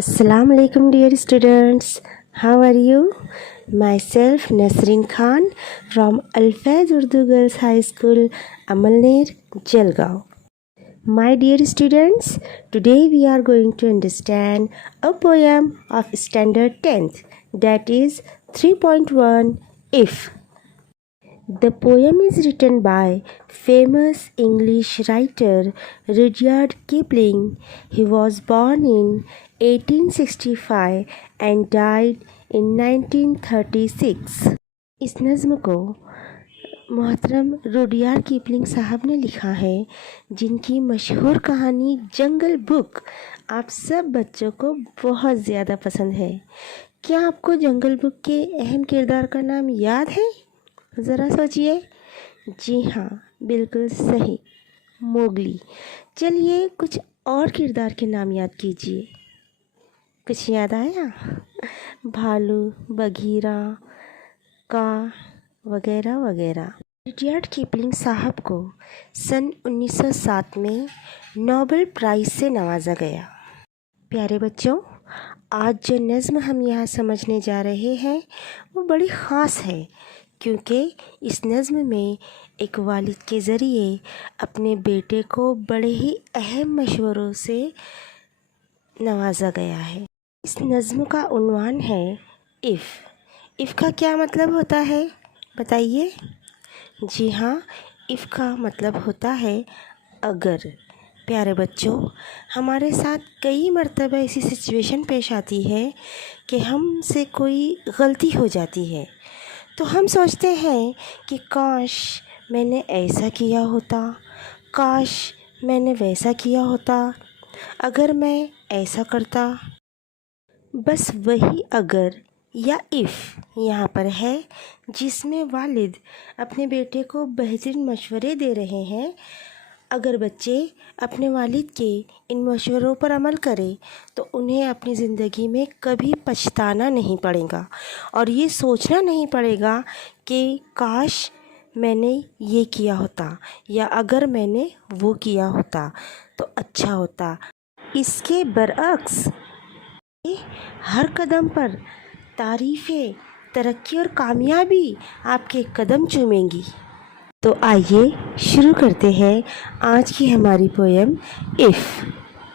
Assalamu alaikum dear students. How are you? Myself Nasreen Khan from Al-Faiz Urdu Girls High School, Amalner, Jalgaon. My dear students, today we are going to understand a poem of standard 10th, that is 3.1 If. The poem is written by famous English writer Rudyard Kipling. He was born in 1865 and died in 1936. इस नज़्म को मोहतरम Rudyard Kipling साहब ने लिखा है, जिनकी मशहूर कहानी जंगल बुक आप सब बच्चों को बहुत ज़्यादा पसंद है। क्या आपको जंगल बुक के अहम किरदार का नाम याद है? ज़रा सोचिए। जी हाँ, बिल्कुल सही, मोगली। चलिए कुछ और किरदार के नाम याद कीजिए। कुछ याद आया? भालू, बघीरा, का वगैरह वगैरह। रुडयार्ड किपलिंग साहब को सन 1907 में नोबेल प्राइज़ से नवाजा गया। प्यारे बच्चों, आज जो नज़्म हम यहाँ समझने जा रहे हैं वो बड़ी ख़ास है, क्योंकि इस नज़्म में एक वालिद के ज़रिए अपने बेटे को बड़े ही अहम मशवरों से नवाजा गया है। इस नज़्म का उन्वान है इफ़। इफ़ का क्या मतलब होता है बताइए? जी हाँ, इफ़ का मतलब होता है अगर। प्यारे बच्चों, हमारे साथ कई मर्तबा ऐसी सिचुएशन पेश आती है कि हमसे कोई गलती हो जाती है, तो हम सोचते हैं कि काश मैंने ऐसा किया होता, काश मैंने वैसा किया होता, अगर मैं ऐसा करता। बस वही अगर या इफ़ यहाँ पर है, जिसमें वालिद अपने बेटे को बेहतरीन मशवरे दे रहे हैं। अगर बच्चे अपने वालिद के इन मशवरों पर अमल करें तो उन्हें अपनी ज़िंदगी में कभी पछताना नहीं पड़ेगा और ये सोचना नहीं पड़ेगा कि काश मैंने ये किया होता या अगर मैंने वो किया होता तो अच्छा होता। इसके बरअक्स हर कदम पर तारीफ़ें, तरक्की और कामयाबी आपके कदम चूमेंगी। तो आइए शुरू करते हैं आज की हमारी पोएम इफ़।